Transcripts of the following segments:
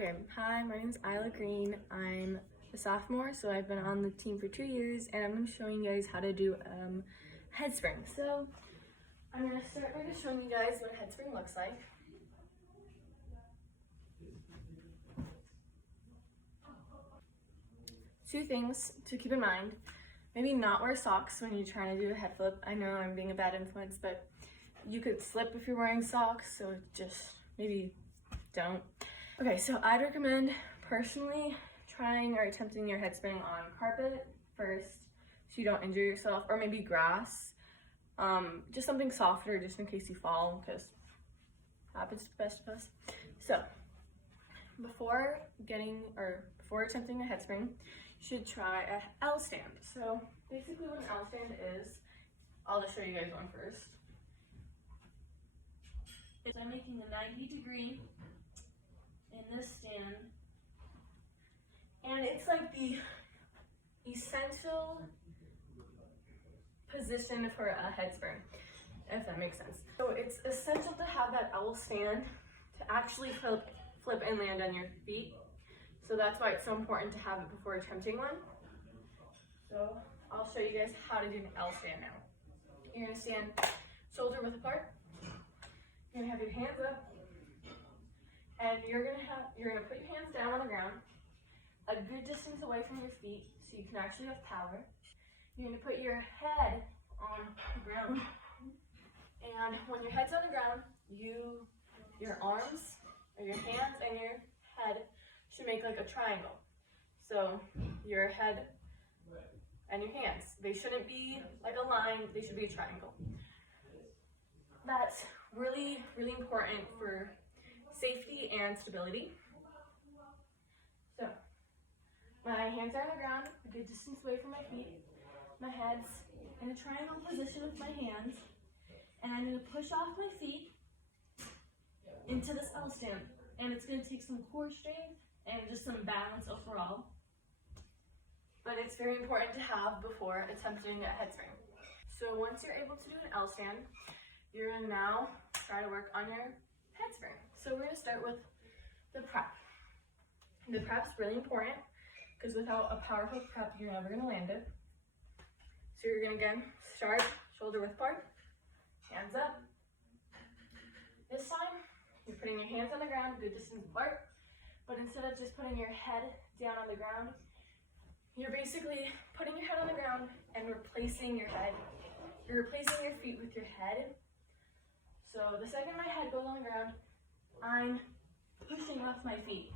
Okay, hi, my name's Isla Green. I'm a sophomore, so I've been on the team for 2 years, and I'm going to show you guys how to do headspring. So I'm going to start by just showing you guys what headspring looks like. Two things to keep in mind. Maybe not wear socks when you're trying to do a head flip. I know I'm being a bad influence, but you could slip if you're wearing socks, so just maybe don't. Okay, so I'd recommend personally trying or attempting your headspring on carpet first so you don't injure yourself, or maybe grass. Just something softer just in case you fall, because it happens to the best of us. So before attempting a headspring, you should try a L stand. So basically what an L stand is, I'll just show you guys one first. I'm making the 90-degree in this stand, and it's like the essential position for a headspring, if that makes sense. So it's essential to have that L stand to actually flip and land on your feet. So that's why it's so important to have it before attempting one. So I'll show you guys how to do an L stand now. You're gonna stand shoulder width apart. You're gonna have your hands up, and you're gonna put your hands down on the ground, a good distance away from your feet, so you can actually have power. You're gonna put your head on the ground, and when your head's on the ground, your arms, or your hands, and your head should make like a triangle. So your head and your hands, they shouldn't be like a line, they should be a triangle. That's really, really important for safety and stability. So my hands are on the ground, a good distance away from my feet. My head's in a triangle position with my hands, and I'm going to push off my feet into this L stand. And it's going to take some core strength and just some balance overall. But it's very important to have before attempting a headspring. So once you're able to do an L stand, you're gonna now try to work on your headspring. So we're gonna start with the prep. The prep's really important because without a powerful prep, you're never gonna land it. So you're gonna again start shoulder width apart, hands up. This time, you're putting your hands on the ground, good distance apart, but instead of just putting your head down on the ground, you're basically putting your head on the ground and replacing your head. You're replacing your feet with your head. So the second my head goes on the ground, I'm pushing off my feet.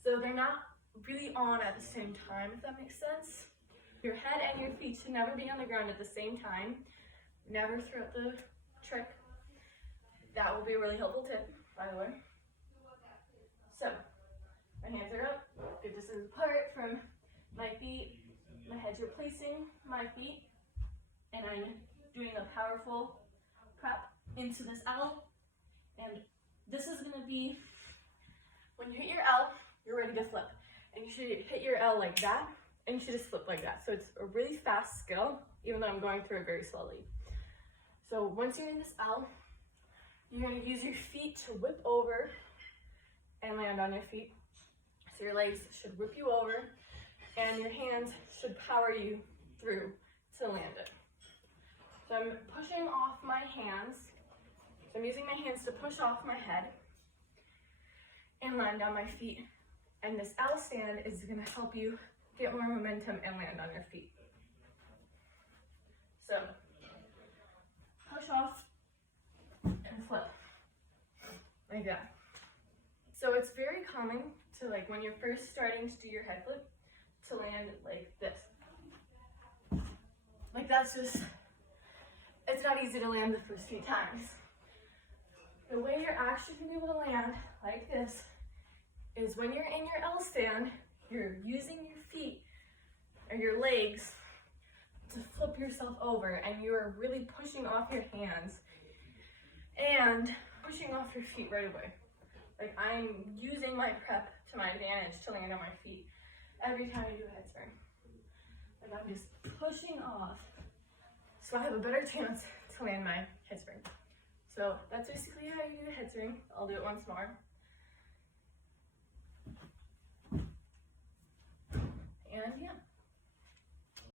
So they're not really on at the same time, if that makes sense. Your head and your feet should never be on the ground at the same time, never throughout the trick. That will be a really helpful tip, by the way. So my hands are up, good distance apart from my feet. My head's replacing my feet, and I'm doing a powerful prep into this L. And this is gonna be, when you hit your L, you're ready to flip. And you should hit your L like that, and you should just flip like that. So it's a really fast skill, even though I'm going through it very slowly. So once you're in this L, you're gonna use your feet to whip over and land on your feet. So your legs should whip you over, and your hands should power you through to land it. So I'm pushing off my hands. So I'm using my hands to push off my head and land on my feet. And this L stand is gonna help you get more momentum and land on your feet. So push off and flip, like that. So it's very common to, like, when you're first starting to do your head flip, to land like this. Like that's just, it's not easy to land the first few times. The way you're actually gonna be able to land like this is when you're in your L stand, you're using your feet or your legs to flip yourself over, and you're really pushing off your hands and pushing off your feet right away. Like I'm using my prep to my advantage to land on my feet every time I do a headspring. Like I'm just pushing off, so I have a better chance to land my headspring. So that's basically how you do a headspring. I'll do it once more.